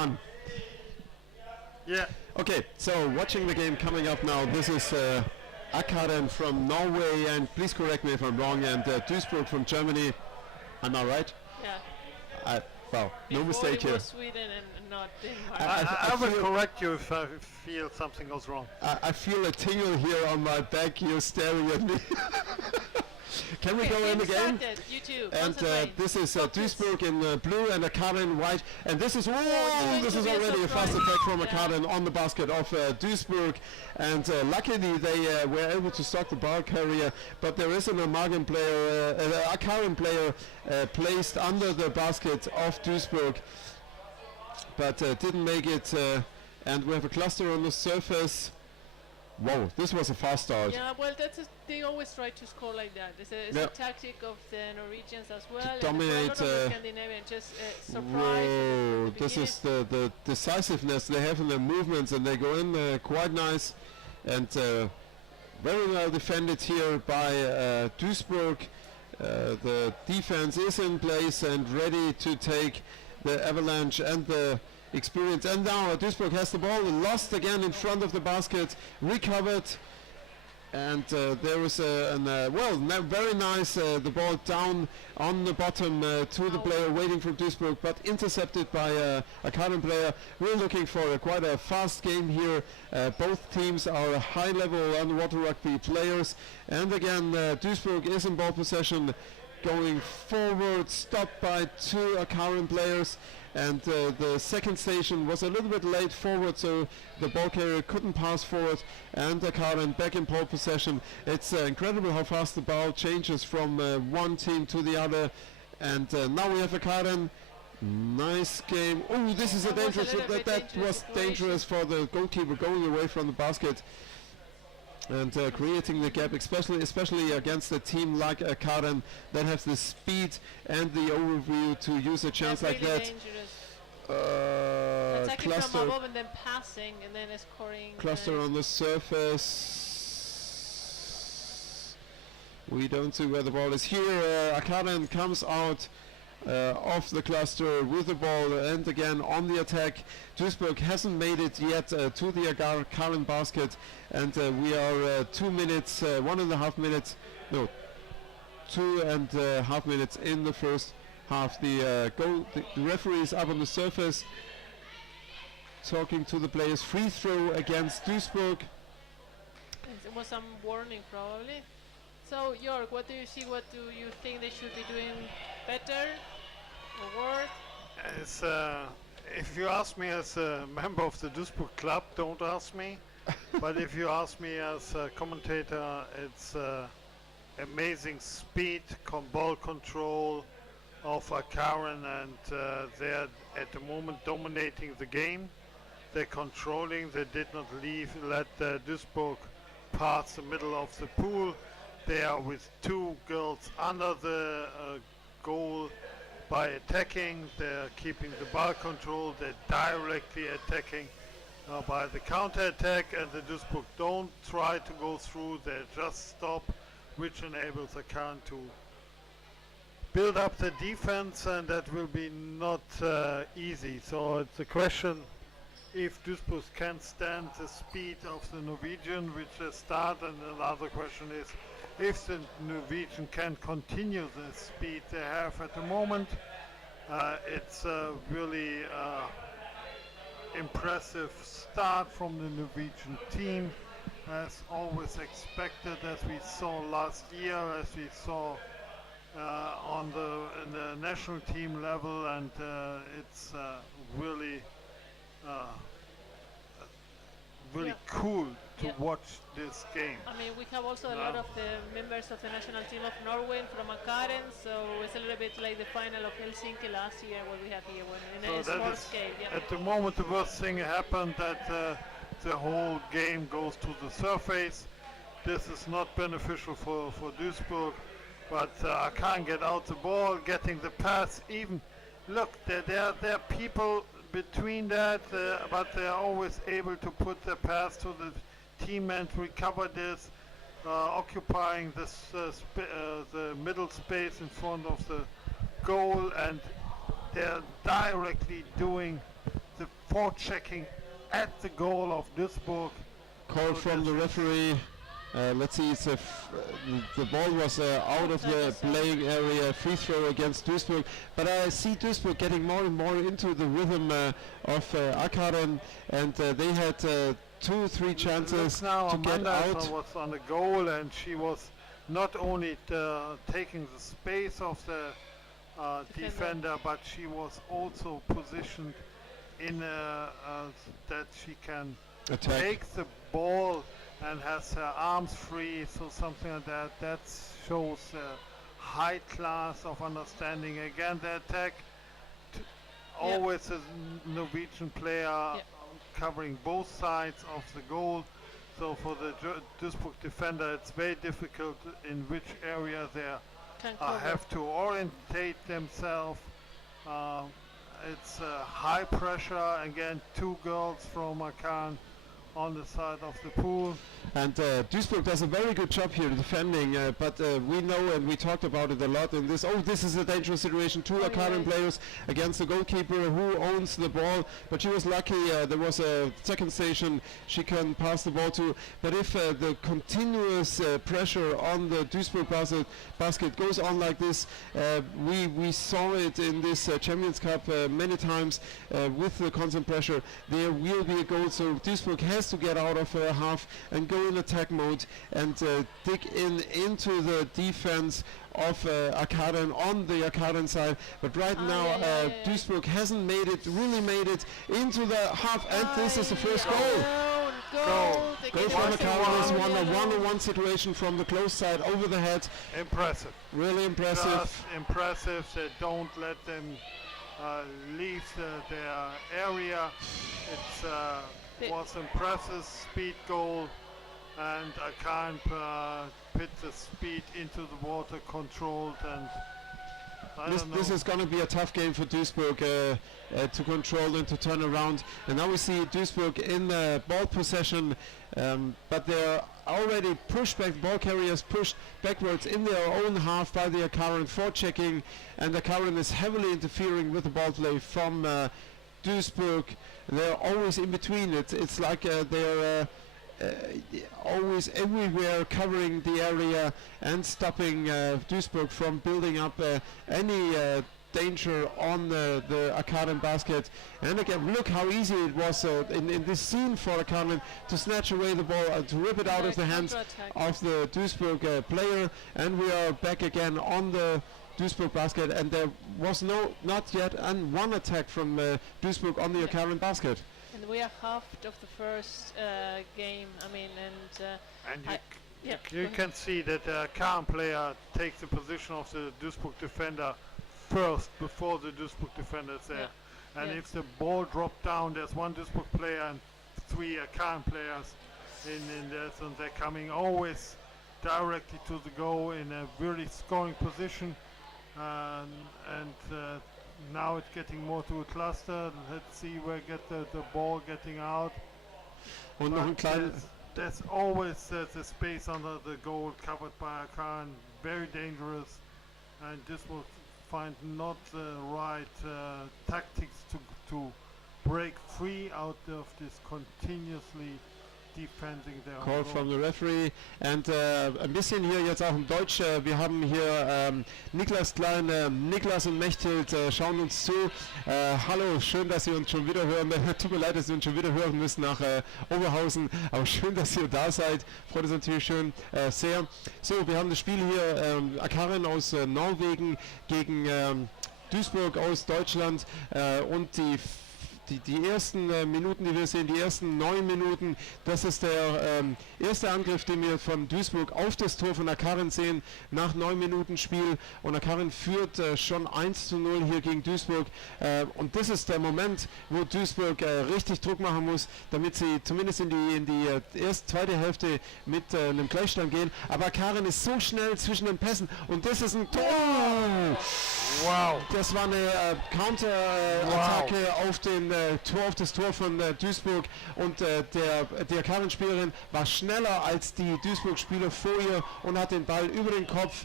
On. Yeah. Okay, so watching the game coming up now, this is Akkaren from Norway, and please correct me if I'm wrong, and Duisburg from Germany. Am I right? Yeah. Well, no Before mistake it here. was Sweden and not Denmark. I will correct you if I feel something goes wrong. I feel a tingle here on my back. You're staring at me. Can we go in the game? Started. You too. And this is Duisburg in blue and Akkaren in white. And this is this is already a fast attack from Akkaren on the basket of Duisburg. And luckily they were able to stop the ball carrier. But there is an Akkaren player placed under the basket of Duisburg, but didn't make it. And we have a cluster on the surface. Whoa, this was a fast start. Yeah, well, they always try to score like that. It's a tactic of the Norwegians as well. To dominate. Scandinavian, just surprise. Whoa, this is the decisiveness they have in their movements, and they go in quite nice and very well defended here by Duisburg. The defense is in place and ready to take the avalanche and the experience. And now Duisburg has the ball, lost again in front of the basket, recovered, and there was very nice, the ball down on the bottom to the player waiting for Duisburg, but intercepted by a Akkaren player. We're looking for quite a fast game here. Both teams are high-level underwater rugby players, and again Duisburg is in ball possession, going forward, stopped by two Akkaren players. And the second station was a little bit late forward, so the ball carrier couldn't pass forward. And Akkaren back in pole possession. It's incredible how fast the ball changes from one team to the other. And now we have Akkaren. Nice game. Oh, this is a dangerous. That was dangerous for the goalkeeper going away from the basket and creating the gap, especially against a team like Akkaren that has the speed and the overview to use a chance like that. Attacking from above and then passing and then scoring. Cluster on the surface. We don't see where the ball is here. Akkaren comes out of the cluster with the ball and again on the attack. Duisburg hasn't made it yet to the Akkaren basket, and we are 2 minutes, 1.5 minutes, no, 2.5 minutes in the first half. The referee is up on the surface talking to the players. Free throw against Duisburg. It was some warning probably. So Jörg, what do you see? What do you think they should be doing better or worse? If you ask me as a member of the Duisburg club, don't ask me. But if you ask me as a commentator, it's amazing speed, ball control of Akkaren, and they're at the moment dominating the game. They're controlling. They did not let Duisburg pass the middle of the pool. They are with two girls under the goal by attacking. They're keeping the ball control. They're directly attacking by the counter attack, and the Duisburg don't try to go through. They just stop, which enables Akkaren to build up the defense, and that will be not easy. So it's a question if Duisburg can stand the speed of the Norwegian, which they start, and another question is if the Norwegian can continue the speed they have at the moment. It's a really impressive start from the Norwegian team, as always expected, as we saw last year, as we saw on the national team level, and it's really cool to watch this game. I mean, we have also a lot of the members of the national team of Norway from Akkaren, so it's a little bit like the final of Helsinki last year, what we had here in a small scale. Yeah. At the moment, the worst thing happened, that the whole game goes to the surface. This is not beneficial for Duisburg, but I can't get out the ball, getting the pass. Even look, there are people between that, but they are always able to put the pass to the team and recover this, occupying this the middle space in front of the goal, and they're directly doing the forechecking at the goal of Duisburg. Call So from the this is- referee. Let's see, it's the ball was out of the playing area, free throw against Duisburg. But I see Duisburg getting more and more into the rhythm of Akkaren, and they had 2-3 chances Look now, to get Amanda out. was on the goal, and she was not only taking the space of the defender, but she was also positioned in that she can Attack. take the ball and has her arms free, so something like that. That shows high class of understanding. Again, the attack, always a Norwegian player covering both sides of the goal. So for the Duisburg defender, it's very difficult in which area they Can cover. have to orientate themselves. It's high pressure. Again, two girls from Akkaren on the side of the pool. And Duisburg does a very good job here defending, but we know, and we talked about it a lot in this. Oh, this is a dangerous situation. Two Akkaren players against the goalkeeper who owns the ball, but she was lucky. There was a second station she can pass the ball to. But if the continuous pressure on the Duisburg basket goes on like this, we saw it in this Champions Cup many times with the constant pressure. There will be a goal, so Duisburg has to get out of half and go in attack mode and dig into the defense of Akkaren on the Akkaren side. But right now Duisburg hasn't really made it into the half, and this is the first goal. Goal. Goal from Akkaren is a one-on-one situation from the close side over the head. Impressive. Really impressive. Just impressive. They don't let them leave their area. It was impressive speed goal, and Akkaren put the speed into the water, controlled, and I don't know. This is going to be a tough game for Duisburg to control and to turn around. And now we see Duisburg in ball possession, but they're already pushed back. Ball carriers pushed backwards in their own half by the Akkaren forechecking, and Akkaren is heavily interfering with the ball play from Duisburg. They're always in between. It's like they're always everywhere covering the area and stopping Duisburg from building up any danger on the Akkaren basket. And again, look how easy it was in this scene for Akkaren to snatch away the ball, to rip it out of the hands of the Duisburg player. And we are back again on the Duisburg basket, and there was not yet one attack from Duisburg on the Akkaren basket. And we are half of the first game. I mean, and you can see that the Akkaren player takes the position of the Duisburg defender first before the Duisburg defender is there. And if the ball dropped down, there's one Duisburg player and three Akkaren players in there, so they're coming always directly to the goal in a really scoring position. And now it's getting more to a cluster. Let's see where the ball getting out. Und noch ein kleiner. There's always the space under the goal covered by Akkaren. Very dangerous, and this will find not the right tactics to break free out of this continuously defending their own Call goal. from the referee. And ein bisschen hier jetzt auch im Deutsch. Wir haben hier Niklas Klein, Niklas und Mechthild schauen uns zu. Hallo, schön, dass Sie uns schon wieder hören. Tut mir leid, dass Sie uns schon wieder hören müssen nach Oberhausen. Aber schön, dass ihr da seid. Freut uns natürlich schön sehr. So, wir haben das Spiel hier. Akkaren aus Norwegen gegen Duisburg aus Deutschland. Und die ersten Minuten, die wir sehen, die ersten 9 Minuten, das ist der erste Angriff, den wir von Duisburg auf das Tor von Akkaren sehen, nach 9 Minuten Spiel. Und Akkaren führt schon 1:0 hier gegen Duisburg. Und das ist der Moment, wo Duisburg richtig Druck machen muss, damit sie zumindest in die zweite Hälfte mit einem Gleichstand gehen. Aber Akkaren ist so schnell zwischen den Pässen, und das ist ein Tor! Wow! Das war eine Counterattacke auf das Tor von Duisburg, und die Akkaren-Spielerin war schneller als die Duisburg-Spieler vor ihr und hat den Ball über den Kopf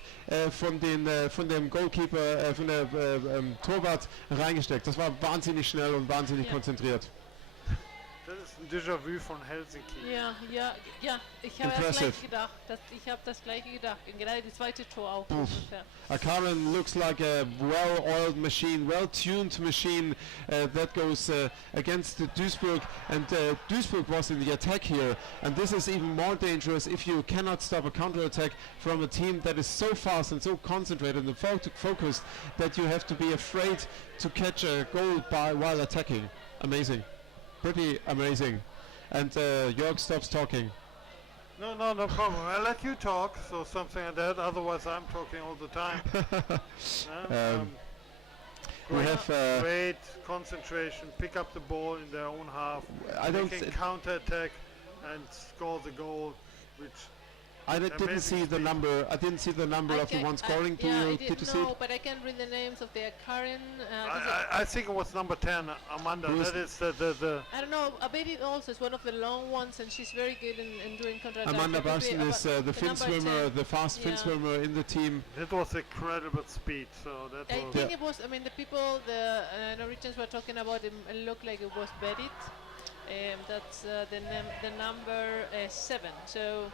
von dem Goalkeeper, von der Torwart reingesteckt. Das war wahnsinnig schnell und wahnsinnig konzentriert. Das ist ein Déjà-vu von Helsinki. Ja, ja, ja. Ich habe das Impressive. gleiche gedacht. Ich habe das gleiche gedacht. Gerade das zweite Tor auch. Oof. ungefähr. Akkaren looks like a well-oiled machine, well-tuned machine that goes against Duisburg, and Duisburg was in the attack here, and this is even more dangerous if you cannot stop a counter-attack from a team that is so fast and so concentrated and focused that you have to be afraid to catch a goal while attacking. Amazing, pretty amazing. And Jörg stops talking. No problem. I'll let you talk, so something like that. Otherwise, I'm talking all the time. We have great concentration, pick up the ball in their own half, I don't they can counter-attack and score the goal, which I didn't amazing see the speed. number. I didn't see the number of the one scoring. Yeah, I Did you see know, it? but I can read the names of the Akkaren. I think it was number 10, Amanda. Who is That is the I don't know. Abedit also is one of the long ones, and she's very good in doing counter attack. Amanda Barson is the fin number swimmer, 10. the fast fin Yeah. swimmer in the team. that was incredible speed. So that I was think it was. I mean, the people, the Norwegians were talking about it. It looked like it was Bedit. That's the number 7. So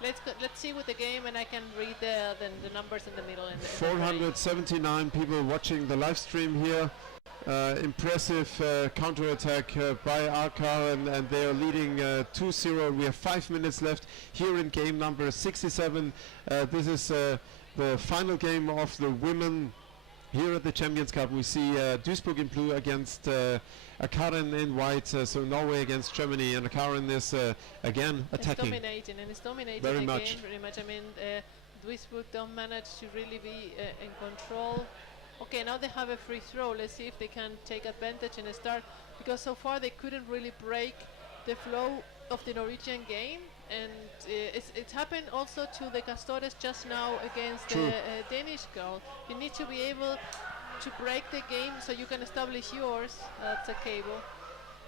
let's see with the game, and I can read the numbers in the middle. And 479 people watching the live stream here. Impressive counter-attack by Akkaren, and they are leading 2-0. We have 5 minutes left here in game number 67. This is the final game of the women here at the Champions Cup. We see Duisburg in blue against Akkaren in white, so Norway against Germany, and Akkaren is again attacking. It's dominating Very the much. game very much. I mean, Duisburg don't manage to really be in control. Okay, now they have a free throw. Let's see if they can take advantage and start, because so far they couldn't really break the flow of the Norwegian game, and it's happened also to the Castores just now against True. the Danish girl. You need to be able to break the game so you can establish yours. That's a cable.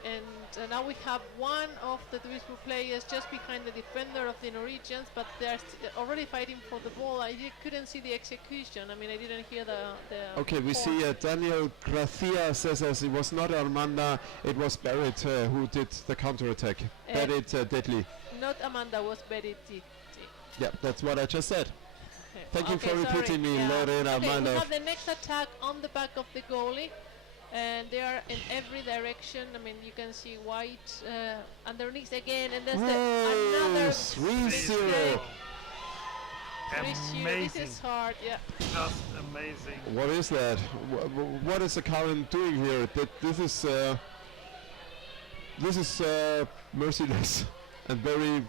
And now we have one of the Duisburg players just behind the defender of the Norwegians, but they're already fighting for the ball. I couldn't see the execution. I mean, I didn't hear the Okay, we call. see Daniel Gracia says as it was not Armanda, it was Barrett who did the counter-attack. Barrett deadly. Not Amanda, was Betty T. Yeah, that's what I just said. Okay. Thank you Okay, for sorry. repeating me, Yeah. Lorena Okay, we Amanda. have the next attack on the back of the goalie, and they are in every direction. I mean, you can see white underneath again, and there's another 3-0. mistake. 3-0. This amazing, is hard, yeah. just amazing. What is that? What is Akkaren doing here? This is merciless and very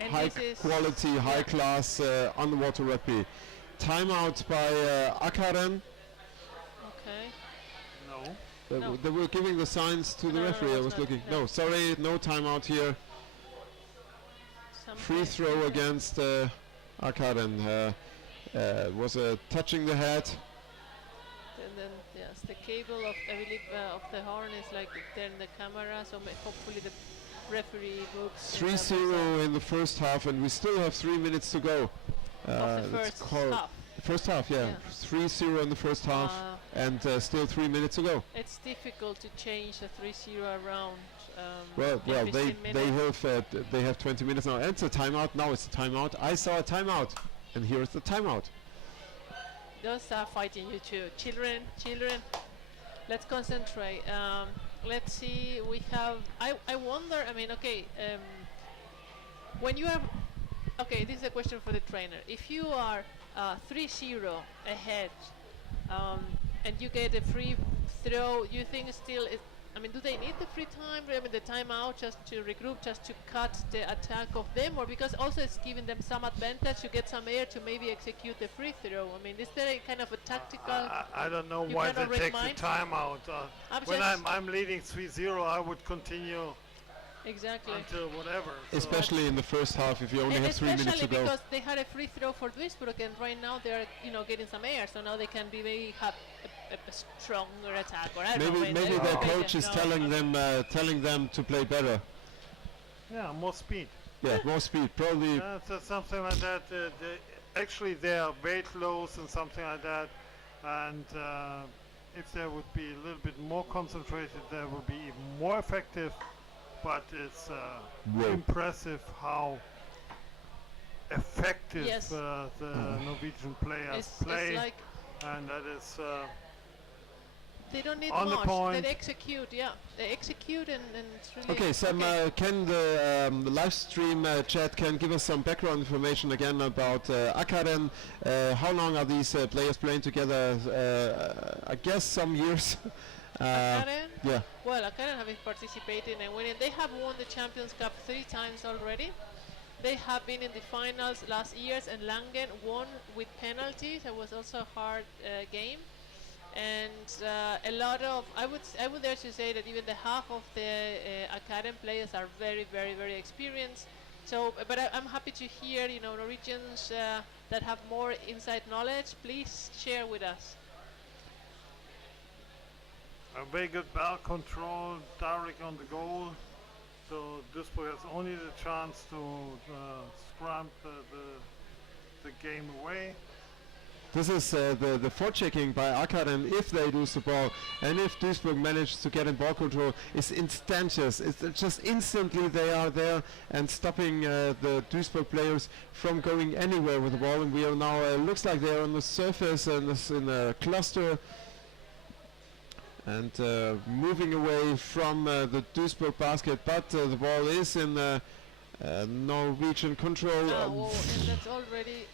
And high this is quality, high class underwater rugby. Timeout by Akkaren. Okay. No. No. They were giving the signs to the No, referee. I it's was not. looking. No. No, sorry, no timeout here. Free throw against Akkaren. Was touching the head. And then yes, the cable of I believe of the horn is like there in the camera, so hopefully the referee moves. 3-0 in the first half, and we still have 3 minutes to go. Of the It's first half. First half, yeah. Yeah. 3-0 in the first half, and still 3 minutes to go. It's difficult to change a 3-0 around. Well, every they 15 they have 20 minutes now. And it's a timeout. Now it's a timeout. I saw a timeout, and here is the timeout. Those are fighting you too, children. Let's concentrate. Let's see. We have. I wonder. I mean, okay. When you are. Okay, this is a question for the trainer. If you are 3-0 ahead, and you get a free throw, you think still it. I mean, do they need the free time? I mean, the timeout just to regroup, just to cut the attack of them, or because also it's giving them some advantage, you get some air to maybe execute the free throw? I mean, is there a kind of a tactical? I don't know You why they cannot read take the mine? timeout. When just- I'm leading 3-0, I would continue Exactly. until whatever. So Especially in the first half, if you only And have 3 minutes to especially go. because they had a free throw for Duisburg, and right now they're getting some air, so now they can be maybe have a stronger attack. Or I don't know. Maybe their maybe coach is no. telling them to play better. yeah, more speed. Yeah, more speed. Probably. That's something like that. Actually, they are weight lows and something like that. And if they would be a little bit more concentrated, they would be even more effective. but it's Whoa. impressive how effective Yes. the Norwegian players play, It's like and that is they don't need on the much. point. They execute, yeah. They execute and it's really Okay, Sam, can the live stream chat can give us some background information again about Akkaren? How long are these players playing together? I guess some years. Akkaren? Yeah. Well, Akkaren have been participating and winning. They have won the Champions Cup 3 times already. They have been in the finals last years, and Langen won with penalties. It was also a hard game, and a lot of I would dare to say that even the half of the Akkaren players are very, very, very experienced. So, but I'm happy to hear, you know, Norwegians that have more inside knowledge. Please share with us. A very good ball control, direct on the goal. So Duisburg has only the chance to scrum the game away. This is the forechecking by Akkaren if they lose the ball, and if Duisburg manages to get in ball control, it's instantaneous. It's just instantly they are there and stopping the Duisburg players from going anywhere with the ball. And we are now looks like they are on the surface and in a cluster. And moving away from the Duisburg basket, but the ball is in Norwegian control. Oh, and that's already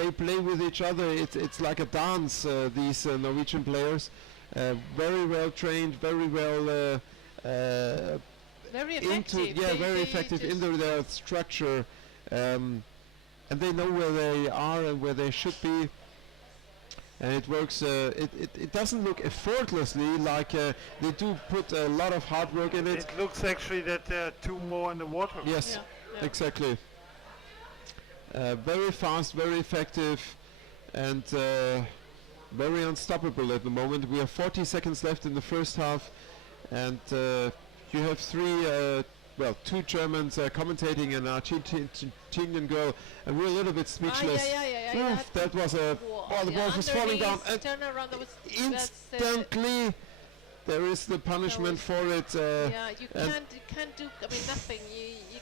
They play with each other. It's like a dance. These Norwegian players, very well trained, very well very effective. very effective into their structure, and they know where they are and where they should be. And it works. It doesn't look effortlessly, like they do put a lot of hard work in it. It looks actually that there are 2 more in the water. Yes, Yeah. exactly. Very fast, very effective, and very unstoppable at the moment. We have 40 seconds left in the first half, and you have 2 Germans commentating an Argentinian girl, and we're a little bit speechless. Oof, that was a the ball was falling down, and instantly there is the punishment for it. You can't do. I mean, nothing. You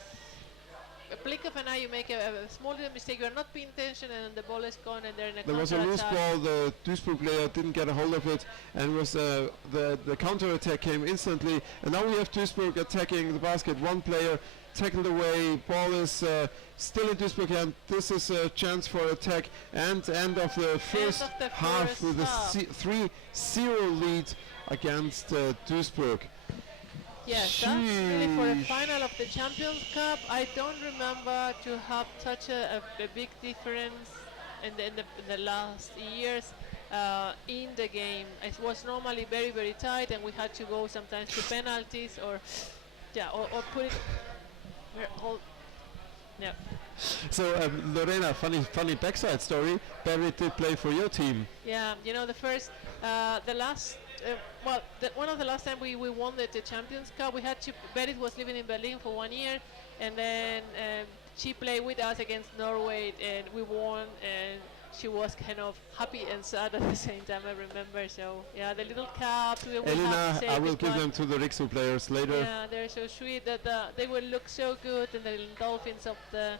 a blink of an eye, you make a small little mistake. You are not paying attention, and the ball is gone, and they're in a there was a loose ball. The Duisburg player didn't get a hold of it, and was the counter attack came instantly. And now we have Duisburg attacking the basket. One player tackled away. Ball is still in Duisburg hand. This is a chance for attack, and end of the first half with a 3-0 lead against Duisburg. Yes, that's really for a final of the Champions Cup. I don't remember to have such a big difference in the last years in the game. It was normally very, very tight, and we had to go sometimes to penalties or put it. So Lorena, funny backside story. Barry did play for your team. Yeah, you know, the last. One of the last time we won the Champions Cup, we had to. Berit was living in Berlin for 1 year, and then she played with us against Norway, and we won. And she was kind of happy and sad at the same time. I remember. So yeah, the little cups. Elena, I will give them to the Rixu players later. Yeah, they're so sweet that they will look so good in the dolphins of the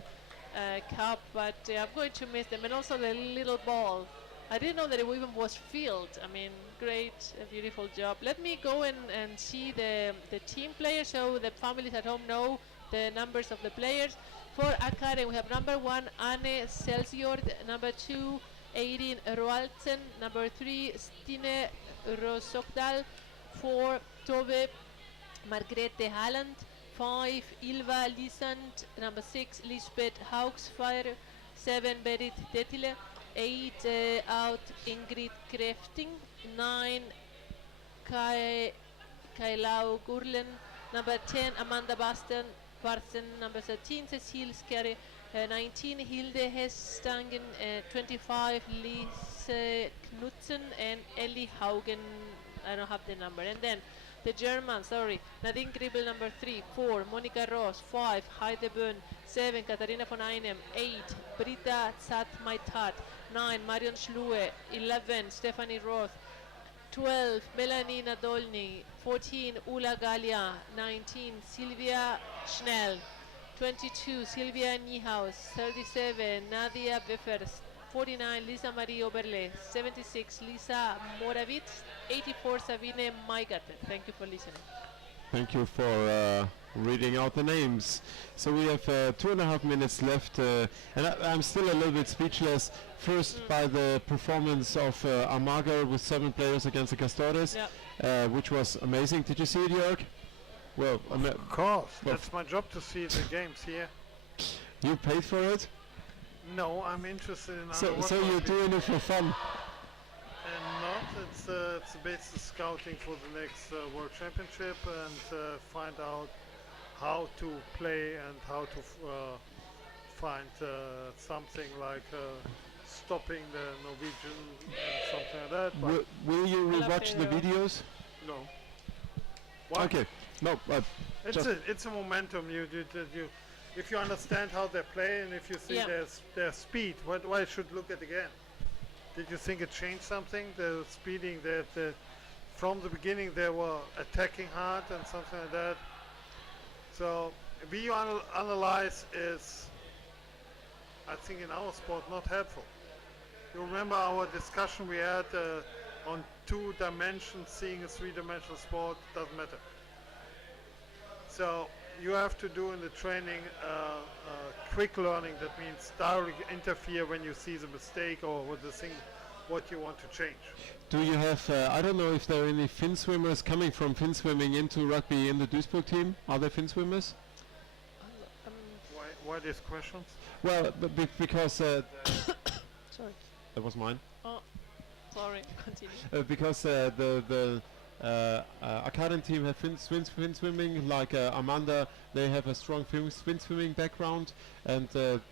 cup. But I'm going to miss them, and also the little ball. I didn't know that it even was filled. I mean, great, beautiful job. Let me go and see the team players, so the families at home know the numbers of the players. For Akkaren, we have number 1, Anne Selsjord, number 2, Eirin Roaldsen, number 3, Stine Rosokdal, 4, Tove Margrethe Halland, 5, Ylva Lisand, number 6, Lisbeth Haugsfire, 7, Berit Detile, 8, out Ingrid Krefting, 9, Kailau Gurlen, number 10, Amanda Barsen, number 13, Cecile Skjære, 19, Hilde Hestangen, 25, Lise Knudsen, and Ellie Haugen. I don't have the number. And then the German, Nadine Gribel, number 3, 4, Monica Ross, 5, Heide Bøhn, 7, Katharina von Einem, 8, Britta Zat-Maitat, 9, Marion Schlue, 11, Stephanie Roth, 12, Melanie Nadolny, 14, Ula Galia. 19, Silvia Schnell. 22, Silvia Niehaus. 37, Nadia Beffers. 49, Lisa Marie Oberle. 76, Lisa Moravitz. 84, Sabine Maigatter. Thank you for listening. Thank you for reading out the names. So we have 2.5 minutes left, and I'm still a little bit speechless. First by the performance of Amager with 7 players against the Castores, which was amazing. Did you see it, Jörg? Well, of course. That's my job to see the games here. You paid for it? No, I'm interested in So you're doing it for fun? And not. It's basically scouting for the next World Championship and find out how to play and how to find something like stopping the Norwegian and something like that. But Will you rewatch the videos? no. Why? Okay. No. It's a momentum. If you understand how they play and if you see their speed, why should look at again? Did you think it changed something? The speeding that from the beginning they were attacking hard and something like that. So video analyze is, I think, in our sport not helpful. You remember our discussion we had on 2 dimensions, seeing a 3-dimensional sport doesn't matter. So you have to do in the training quick learning. That means directly interfere when you see the mistake or with the thing what you want to change. Do you have, I don't know if there are any Finn swimmers coming from Finn swimming into rugby in the Duisburg team? Are there Finn swimmers? Why these questions? Well, because... Sorry. That was mine. Oh, sorry. Continue. Because the Akkaren team have Finn swimming, like Amanda, they have a strong Finn swimming background, and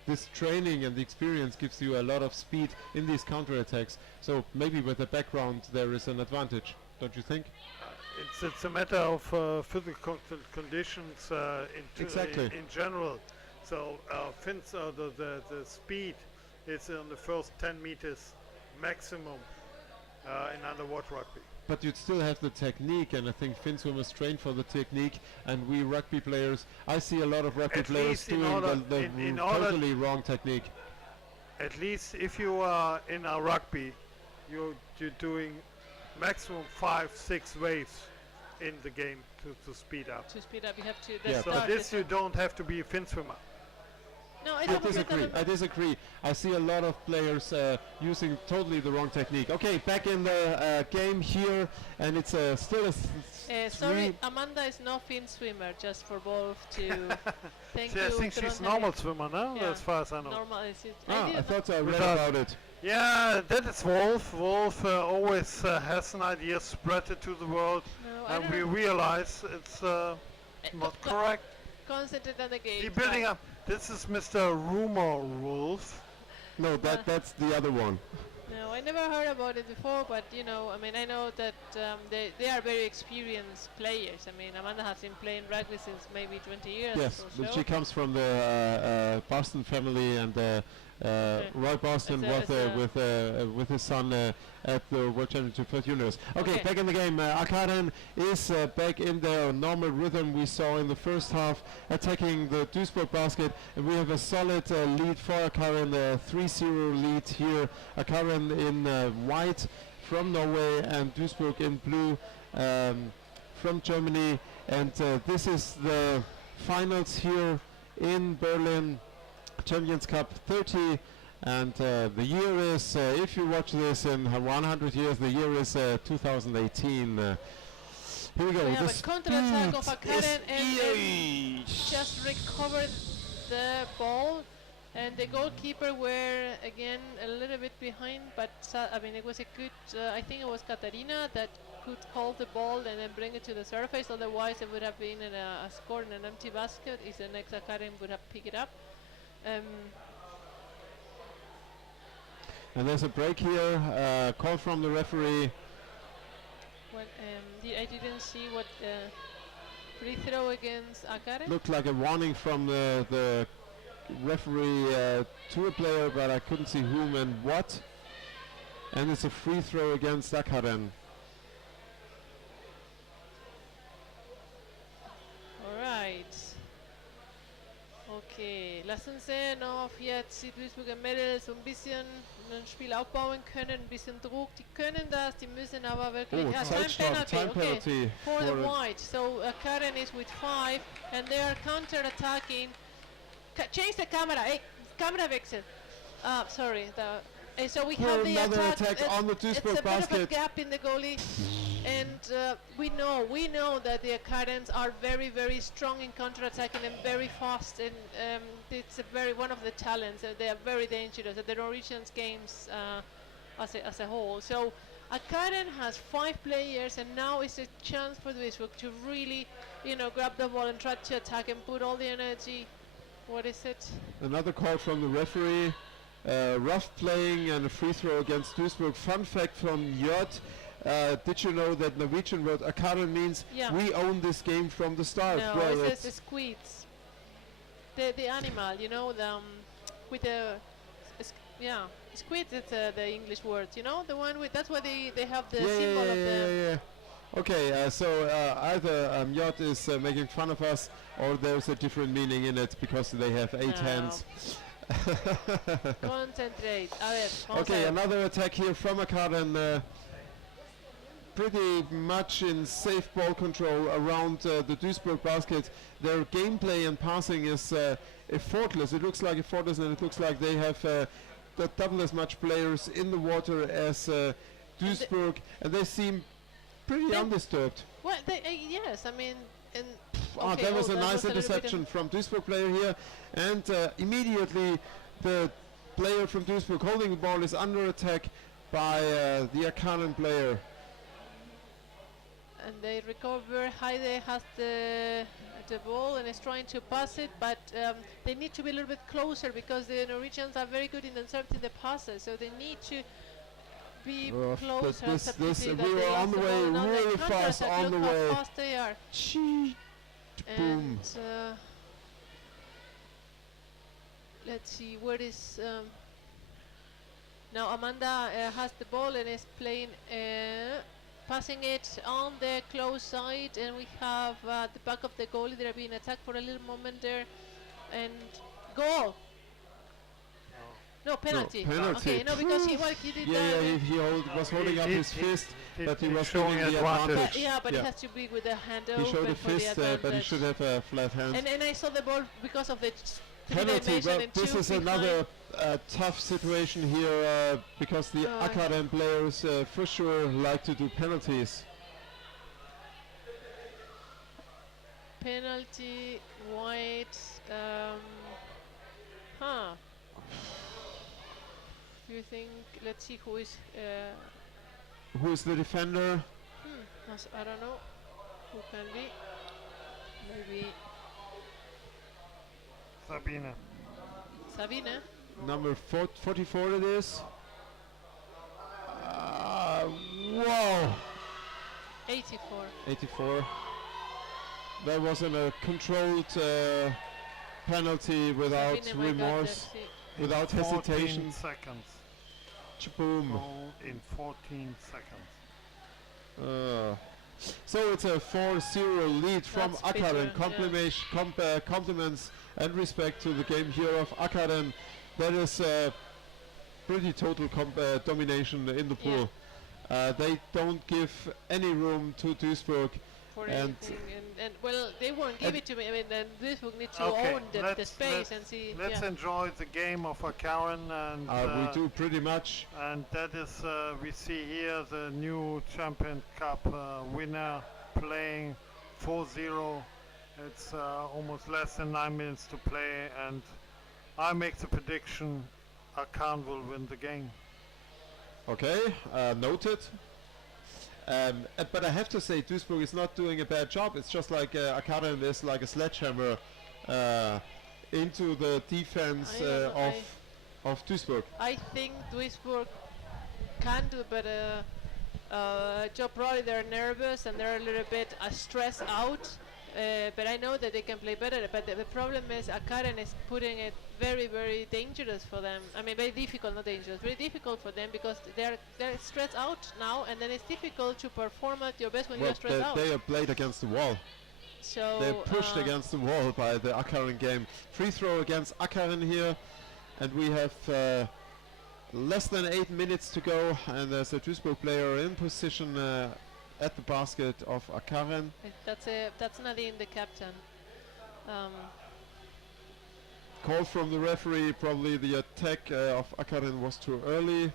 this training and the experience gives you a lot of speed in these counterattacks. So maybe with the background there is an advantage, don't you think? It's a matter of physical conditions in general. So Finns, the speed is on the first 10 meters maximum in underwater rugby. But you'd still have the technique, and I think Finn swimmers train for the technique, and we rugby players, I see a lot of rugby players doing the totally wrong technique. At least if you are in a rugby, you're doing maximum 5-6 waves in the game to speed up. To speed up, you have to... Yeah, so this you don't have to be a Finn swimmer. No, I disagree. I see a lot of players using totally the wrong technique. Okay, back in the game here, and it's still a... sorry, Amanda is no Finn swimmer, just for both to... Thank you. I think she's normal swimmer now, as far as I know. Normal is it? I thought I read about it. Yeah, that is Wolf. Wolf always has an idea, spread it to the world, and we realize it's not correct. Concentrate on the game. You're building up. This is Mr. Rumor Wolf. No, that's the other one. No, I never heard about it before, but you know, I mean, I know that they are very experienced players. I mean, Amanda has been playing rugby since maybe 20 years. Yes, or so. she comes from the Boston family, and Roy Boston was with his son at the World Championship for juniors. Okay, back in the game. Akkaren is back in their normal rhythm we saw in the first half, attacking the Duisburg basket, and we have a solid lead for Akkaren, a 3-0 lead here. Akkaren in white from Norway and Duisburg in blue from Germany, and this is the finals here in Berlin. Champions Cup 30, and the year is, if you watch this in 100 years, the year is 2018. Here we go. We have a counter-attack of Akkaren, and just recovered the ball, and the goalkeeper were again a little bit behind, but I mean, it was a good, I think it was Katarina that could hold the ball and then bring it to the surface. Otherwise it would have been a score in an empty basket if the next Akkaren would have picked it up. And there's a break here, call from the referee. Well, I didn't see what free throw against Akkaren. Looked like a warning from the referee to a player, but I couldn't see whom and what. And it's a free throw against Akkaren. lassen sehen, ob jetzt die Duisburger Mädels so ein bisschen ein Spiel aufbauen können, ein bisschen Druck. Die können das, die müssen aber wirklich... Oh, time penalty for the white. So Akkaren is with 5 and they are counter-attacking. Change the camera. Hey, camera wechsel. Sorry. So we have the attack on the Duisburg it's a basket. bit of a gap in the goalie. And we know that the Akkarens are very, very strong in counter-attacking and very fast, and it's one of the talents. They are very dangerous at the Norwegians games as a whole. So Akkaren has 5 players, and now is a chance for Duisburg to really, grab the ball and try to attack and put all the energy. What is it? Another call from the referee. Rough playing and a free throw against Duisburg. Fun fact from Jot. Did you know that Norwegian word Akkaren means we own this game from the start? No, well, it says squids. The animal, with the squid is the English word, the one with, that's why they have the symbol of the... Okay, so either Jot is making fun of us, or there's a different meaning in it because they have 8 hands. Concentrate. Okay, another attack here from Akkaren. Pretty much in safe ball control around the Duisburg basket. Their gameplay and passing is effortless. It looks like effortless, and it looks like they have double as much players in the water as Duisburg, and they seem pretty undisturbed. Well, yes, I mean... That was a nice interception from Duisburg player here, and immediately the player from Duisburg holding the ball is under attack by the Akkaren player. And they recover. Heide has the ball and is trying to pass it, but they need to be a little bit closer because the Norwegians are very good in intercepting the passes, so they need to be closer. We were on the way, really fast on the way. Look how fast they are. Boom. Let's see, where is... now Amanda has the ball and is playing... passing it on the close side, and we have the back of the goalie. They're being attacked for a little moment there, and goal. No penalty. No, penalty. Okay, no, because he did. He was holding up his fist, but he was showing the advantage. But it has to be with the hand he open. He showed a fist, but he should have a flat hand. And I saw the ball because of the penalty. Well, this is another tough situation here because the Akkaren players for sure like to do penalties. Penalty, white, do you think, let's see who is the defender? I don't know who can be. Maybe Sabine. Number 44 it is. Whoa! 84. That wasn't a controlled penalty without Sabine, remorse, without hesitation. 14 seconds. Boom. In 14 seconds. So it's a 4-0 lead from Akkaren. Compliments and respect to the game here of Akkaren. That is pretty total domination in the pool. They don't give any room to Duisburg. And well, they won't give it to me. I mean, then Duisburg needs to own the space and see. Let's enjoy the game of Akkaren, and we do pretty much. And that is we see here the new Champion Cup winner playing 4-0. It's almost less than 9 minutes to play, and I make the prediction Akkaren will win the game. Okay, noted. But I have to say, Duisburg is not doing a bad job. It's just like Akkaren is like a sledgehammer into the defense of Duisburg. I think Duisburg can do a better job. Probably they're nervous and they're a little bit stressed out. But I know that they can play better. But the problem is Akkaren is putting it very, very dangerous for them. I mean, very difficult, not dangerous. Very difficult for them because they're stressed out now, and then it's difficult to perform at your best when you're stressed out. They are played against the wall. So they're pushed against the wall by the Akkaren game. Free throw against Akkaren here, and we have less than 8 minutes to go, and there's a Duisburg player in position at the basket of Akkaren. That's Nadine, the captain. Call from the referee, probably the attack of Akkaren was too early.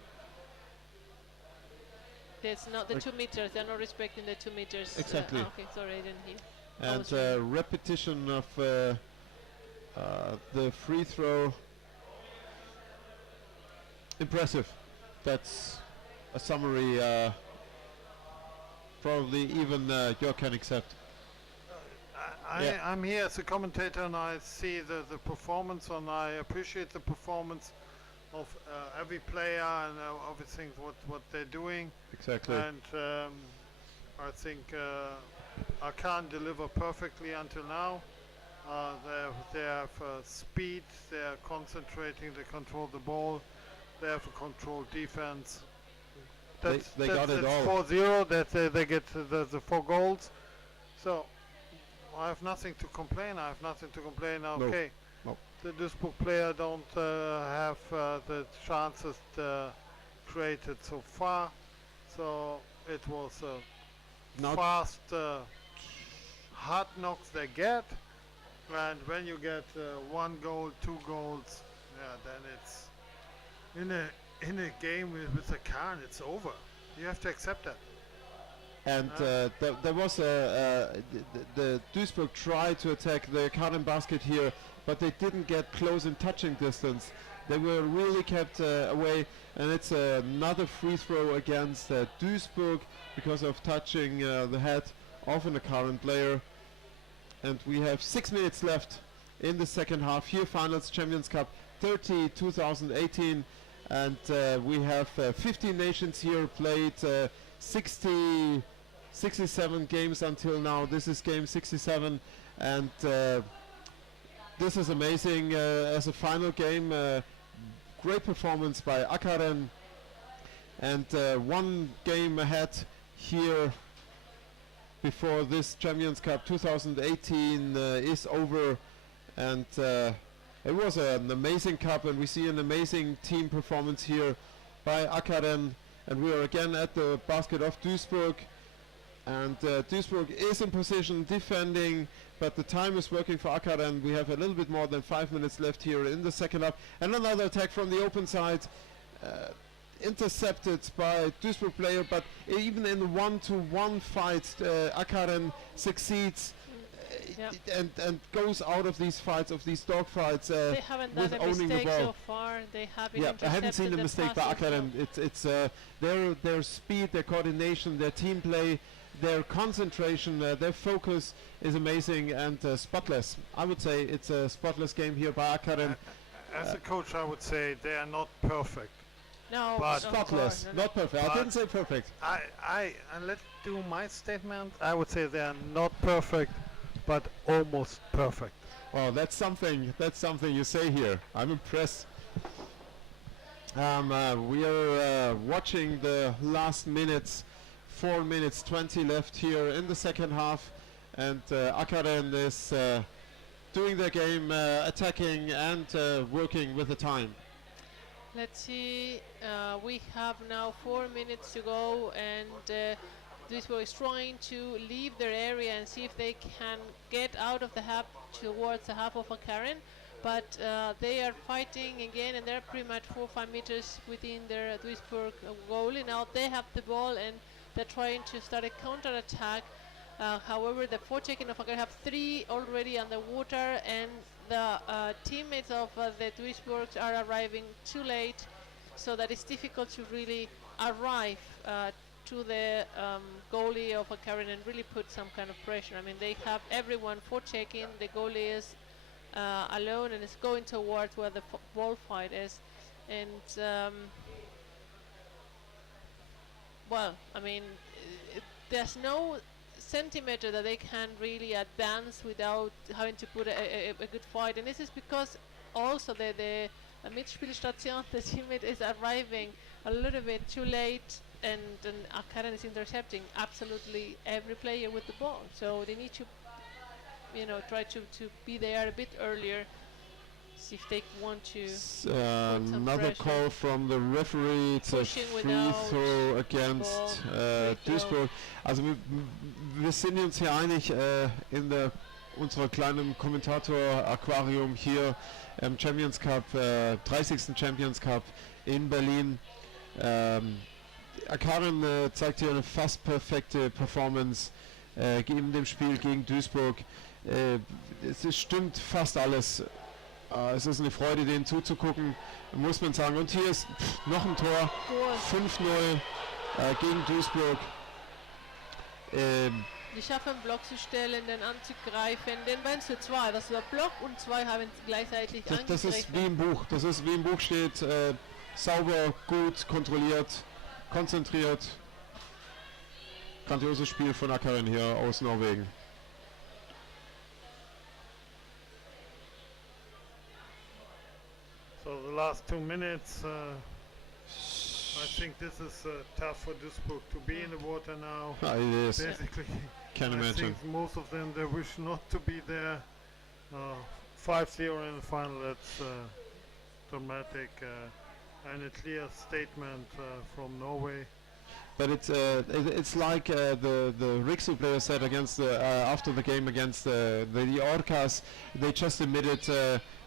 There's not the 2 meters, they're not respecting the 2 meters. Exactly. Okay, sorry, I didn't hear. And repetition of the free throw. Impressive. That's a summary probably even Jörg can accept. I'm here as a commentator, and I see the performance, and I appreciate the performance of every player and everything what they're doing. Exactly. And I think Akkaren deliver perfectly until now. They have speed, they are concentrating, they control the ball, they have a controlled defense. They got it all. 4-0, that they get the 4 goals. So I have nothing to complain. Okay. No. The Duisburg player don't have the chances created so far. So it was Not fast hard knocks they get, and when you get 1 goal, 2 goals, then it's in a game with Akkaren, it's over. You have to accept that. And there was the Duisburg tried to attack the Akkaren basket here, but they didn't get close in touching distance. They were really kept away, and it's another free throw against Duisburg because of touching the head of an Akkaren player. And we have 6 minutes left in the second half. Here, Finals Champions Cup 30 2018, and we have 15 nations here played 67 games until now. This is game 67, and this is amazing as a final game. Great performance by Akkaren, and 1 game ahead here before this Champions Cup 2018 is over, and it was an amazing cup, and we see an amazing team performance here by Akkaren, and we are again at the basket of Duisburg, and Duisburg is in position defending, but the time is working for Akkaren. We have a little bit more than 5 minutes left here in the second half, and another attack from the open side, intercepted by Duisburg player, but even in the 1-to-1 fights, Akkaren succeeds and goes out of these fights, of these dog fights, they haven't done a mistake so far. They have been I haven't seen a mistake by Akkaren. It's their speed, their coordination, their team play, their concentration, their focus is amazing and spotless. I would say it's a spotless game here by Akkaren. As a coach, I would say they are not perfect. No, but spotless, not perfect. I didn't say perfect. And let's do my statement. I would say they are not perfect, but almost perfect. Oh, that's something you say here. I'm impressed. We are watching the last minutes. 4 minutes 20 left here in the second half, and Akkaren is doing their game, attacking and working with the time. Let's see, we have now 4 minutes to go, and Duisburg is trying to leave their area and see if they can get out of the half towards the half of Akkaren, but they are fighting again, and they're pretty much 4 or 5 meters within their Duisburg goalie. Now they have the ball, and they're trying to start a counter-attack. However, the forechecking of Akkaren have 3 already underwater, and the teammates of the Duisburgs are arriving too late, so that it's difficult to really arrive to the goalie of Akkaren and really put some kind of pressure. I mean, they have everyone forechecking, the goalie is alone and is going towards where the ball fight is, and well, I mean, there's no centimeter that they can really advance without having to put a good fight, and this is because also the Mitspielstation, the teammate, is arriving a little bit too late, and Akkaren is intercepting absolutely every player with the ball, so they need to try to be there a bit earlier. See if they want to. Another pressure. call from the referee. It's a Pushing free without throw against ball, free throw. Duisburg. Also wir sind uns hier einig in unserer kleinen Kommentator-Aquarium hier im Champions Cup, 30. Champions Cup in Berlin. Akkaren zeigt hier eine fast perfekte Performance in dem Spiel gegen Duisburg. Es stimmt fast alles. Es ist eine Freude, denen zuzugucken, muss man sagen. Und hier ist noch ein Tor, 5-0 gegen Duisburg. Die schaffen, Block zu stellen, den anzugreifen, den waren zu zwei. Das war Block und zwei haben gleichzeitig angegriffen. Das ist wie im Buch. Das ist wie im Buch steht. Sauber, gut, kontrolliert, konzentriert. Grandioses Spiel von Akkaren hier aus Norwegen. So the last 2 minutes, I think this is tough for Duisburg to be in the water now. It is. Basically, Can I imagine. think most of them, they wish not to be there. 5-0 in the final, that's dramatic and a clear statement from Norway. But it's like the Riksu player said against after the game against the Orcas. They just admitted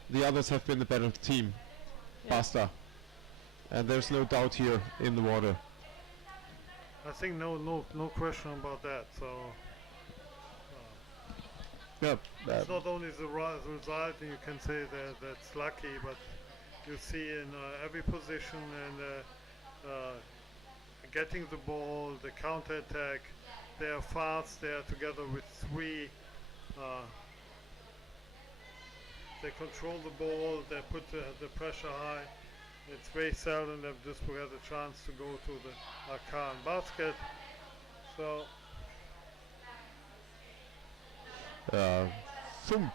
the others have been the better team. Yeah. Basta. And there's no doubt here in the water. I think no question about that. So Yeah. it's not only the result, you can say that that's lucky, but you see in every position and getting the ball, the counter attack, they are fast, they are together with three. They control the ball, they put the pressure high. It's very seldom that Duisburg has a chance to go to the Akkaren basket. So Thump.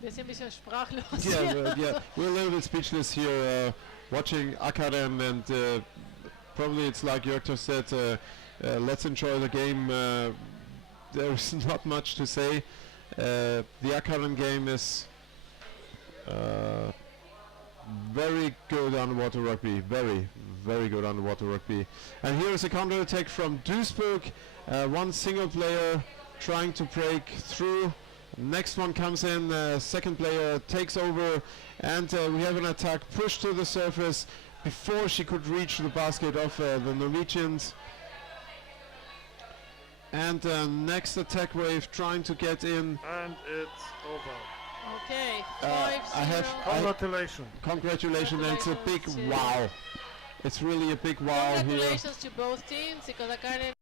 Wir sind ein bisschen sprachlos. Yeah, we're a little bit speechless here watching Akkaren, and probably it's like Jörg just said, let's enjoy the game. There's not much to say. The Akkaren game is very good underwater rugby, very good underwater rugby. And here is a counter attack from Duisburg. One single player trying to break through. Next one comes in, second player takes over, and we have an attack pushed to the surface before she could reach the basket of the Norwegians. And next attack wave trying to get in. and it's over. Okay, I have 5-0. congratulations, and it's a big Congratulations to- wow. It's really a big wow here. Congratulations to both teams, because Akkaren